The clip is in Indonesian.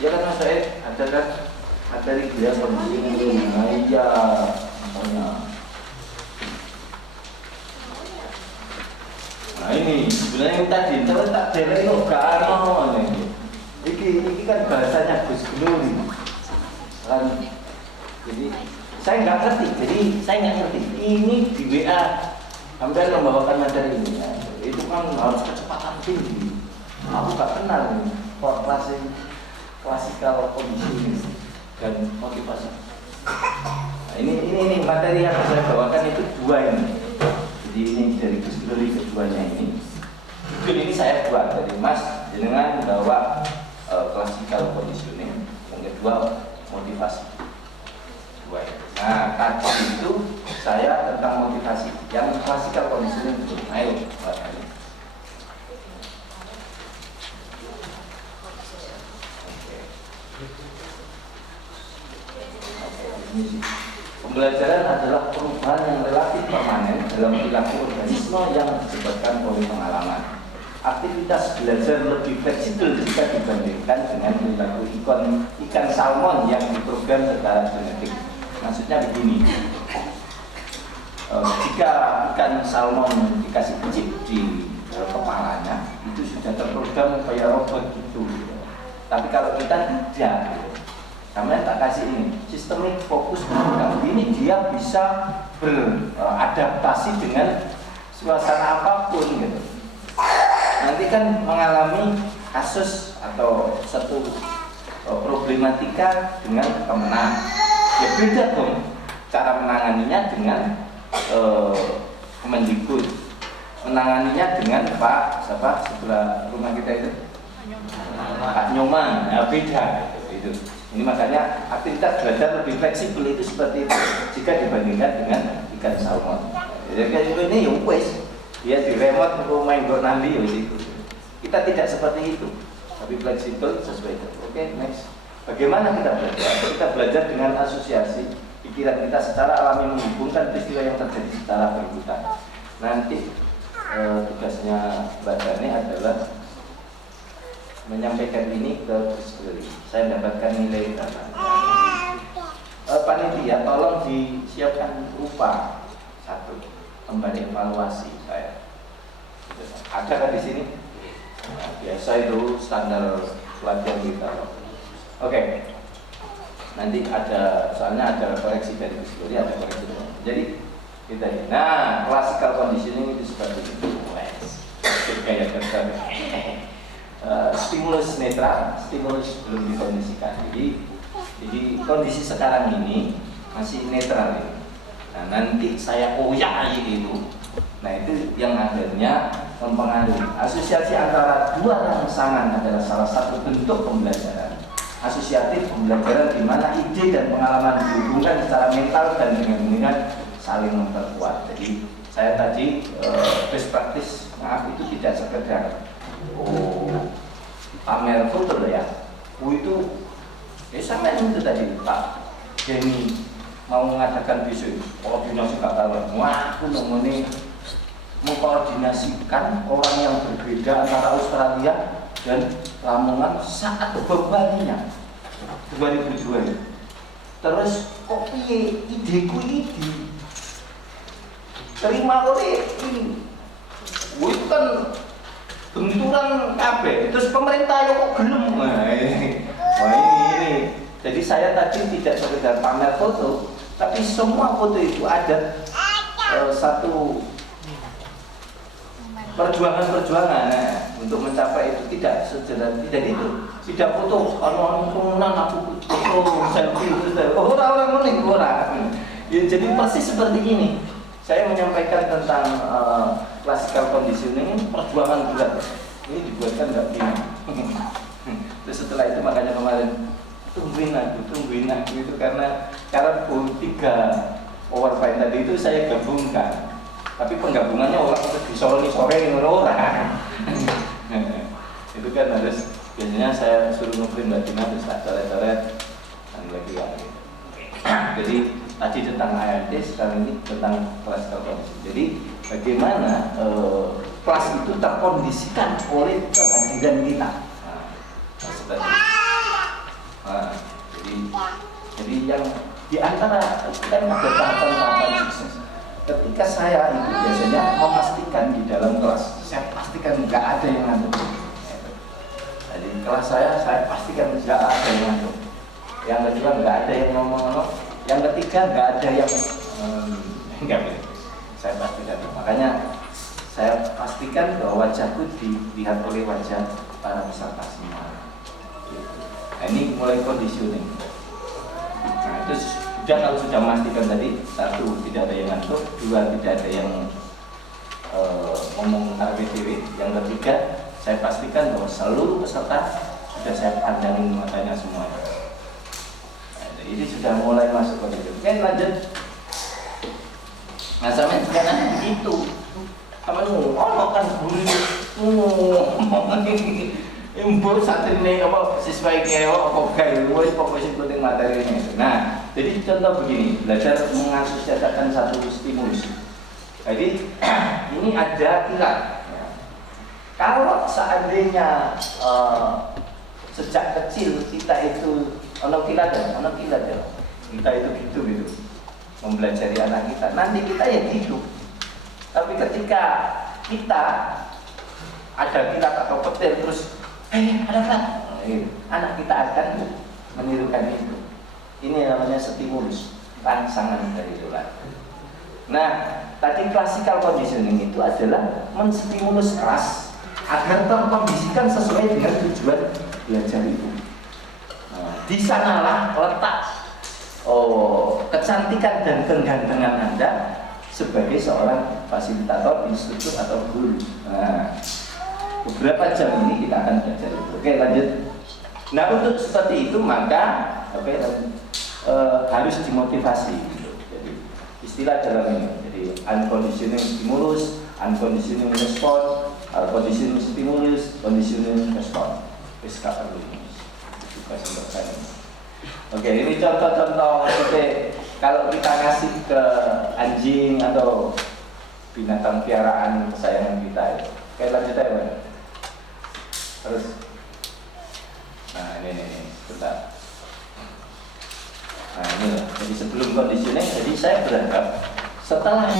Ya kan Mas Said, ada kan materi dia kondisi ini. Nah iya, misalnya. Nah ini sebenarnya yang tadi, kalau tak delay kok gak ano nih. Ini kan bahasanya Gus Glori. Kan, jadi saya nggak ngerti. Ini di WA, Anda membawakan materi ini. Ya. Itu kan harus kecepatan tinggi. Aku nggak kenal nih, klasikal kondisi dan motivasi. Nah, ini materi yang saya bawakan itu dua ini. Jadi ini dari Gus Glori keduanya ini. Mungkin ini saya buat dari Mas dengan bawa classical conditioning, yang kedua motivasi. Dua ya. Nah tadi itu saya tentang motivasi, yang classical conditioning itu. Ayo buat kali. Pembelajaran adalah perubahan yang relatif permanen dalam perilaku organisme yang disebabkan oleh pengalaman. Aktivitas belajar lebih fleksibel jika dibandingkan dengan perilaku ikan salmon yang diprogram secara genetik. Maksudnya begini, jika ikan salmon dikasih chip di kepalanya, itu sudah terprogram kayak robot gitu. Tapi kalau kita tidak, namanya tak kasih ini sistemik fokus program, ini dia bisa beradaptasi dengan suasana apapun gitu. Nanti kan mengalami kasus atau satu problematika dengan kemenang, ya beda dong cara menanganinya dengan Kemendikbud, menanganinya dengan Pak siapa sebelah rumah kita itu Pak Nyoman, ya beda itu. Ini makanya aktivitas belajar lebih fleksibel itu seperti itu jika dibandingkan dengan ikan salmon. Jadi ini ya wes, dia di remote untuk main gol nanti ya itu. Kita tidak seperti itu, tapi fleksibel sesuai itu. Oke, next. Bagaimana kita belajar? Kita belajar dengan asosiasi pikiran kita secara alami menghubungkan peristiwa yang terjadi secara berurutan. Nanti tugasnya Mbak Dani adalah menyampaikan ini ke Gus Glori. Saya mendapatkan nilai berapa? Panitia, tolong disiapkan rupa satu kembali evaluasi saya. Ada kan di sini? Nah, biasa itu standar pelajaran kita. Oke. Nanti ada, soalnya ada koreksi dari Gus Glori, ada koreksi. Jadi kita ini. Nah, classical conditioning itu seperti itu. Kayak kerja. Stimulus netral, stimulus belum dikondisikan. Jadi kondisi sekarang ini masih netral ini. Nah, nanti saya koyak itu. Nah, itu yang akhirnya mempengaruhi. Asosiasi antara dua rangsangan adalah salah satu bentuk pembelajaran. Asosiatif pembelajaran di mana ide dan pengalaman dihubungkan secara mental dan dengan saling memperkuat. Jadi saya tadi best practice, maaf itu tidak sekedar pamer foto loh ya. Itu sampai itu tadi Pak Denny mau mengadakan besok koordinasi katakan, wah aku ngomongin mau koordinasikan orang yang berbeda antara Australia dan Lamongan saat berbandingnya 2002. Terus kok piye ideku ini terima oleh ini. Itu kan benturan kabeh. Terus pemerintah kok gelem. Wah ini. Jadi saya tadi tidak sekedar pamer foto, tapi semua foto itu ada satu perjuangan untuk mencapai itu. Tidak itu tidak foto orang kerumunan aku foto selfie orang ya, jadi persis seperti ini. Saya menyampaikan tentang classical conditioning ini perjuangan berat. Ini dibuatkan nggak gini. Terus setelah itu makanya kemarin tungguin aku itu karena 3 PowerPoint tadi itu saya gabungkan. Tapi penggabungannya orang di sore orang. Itu kan harus biasanya saya suruh ngeprint Mbak Dina terus tak coret-coret dan lagi. Jadi tadi tentang ART, sekarang ini tentang classical conditioning. Jadi bagaimana kelas itu terkondisikan oleh kehadiran kita. Nah, seperti itu. yang di antara kan ada tahapan-tahapan sukses. Ketika saya itu biasanya memastikan di dalam kelas, saya pastikan nggak ada yang ngantuk. Jadi kelas saya pastikan nggak ada yang ngantuk. Yang kedua nggak ada yang ngomong-ngomong. Yang ketiga nggak ada yang nggak bisa. Saya pastikan. Makanya saya pastikan bahwa wajahku dilihat oleh wajah para peserta semua. Nah, ini mulai conditioning. Nah, itu sudah kalau sudah memastikan tadi, satu tidak ada yang ngantuk, dua tidak ada yang ngomong RPTW, yang ketiga saya pastikan bahwa seluruh peserta sudah saya pandangin matanya semua. Nah, ini sudah mulai masuk ke situ. Oke, lanjut. Nah, sampai sekarang itu apa kan Imbu santri apa siswa keo apa gaya wis pokoknya penting materi ini. Nah, jadi contoh begini, belajar mengasosiasikan satu stimulus. Jadi ini ada kilat. Kalau seandainya sejak kecil kita itu ono kilat ya, kita itu gitu mempelajari anak kita. Nanti kita ya gitu. Tapi ketika kita ada kilat atau petir terus ada kilat, anak kita akan menirukan itu. Ini namanya stimulus, rangsangan dari dolar. Nah, tadi classical conditioning itu adalah menstimulus keras agar terkondisikan sesuai dengan tujuan belajar itu. Nah, di sanalah letak kecantikan dan kegantengan Anda sebagai seorang fasilitator, instruktur atau guru. Nah, beberapa jam ini kita akan belajar itu. Oke, lanjut. Nah, untuk seperti itu maka harus dimotivasi. Jadi istilah dalam ini. Jadi unconditioning stimulus, unconditioning response, conditioning stimulus, conditioning response. Bisa perlu juga sebutkan. Oke, ini contoh-contoh seperti kalau kita ngasih ke anjing atau binatang piaraan kesayangan kita itu. Oke, lanjut ya, Bang. Terus, nah ini, bentar. Nah ini, jadi sebelum conditioning, jadi saya berharap setelah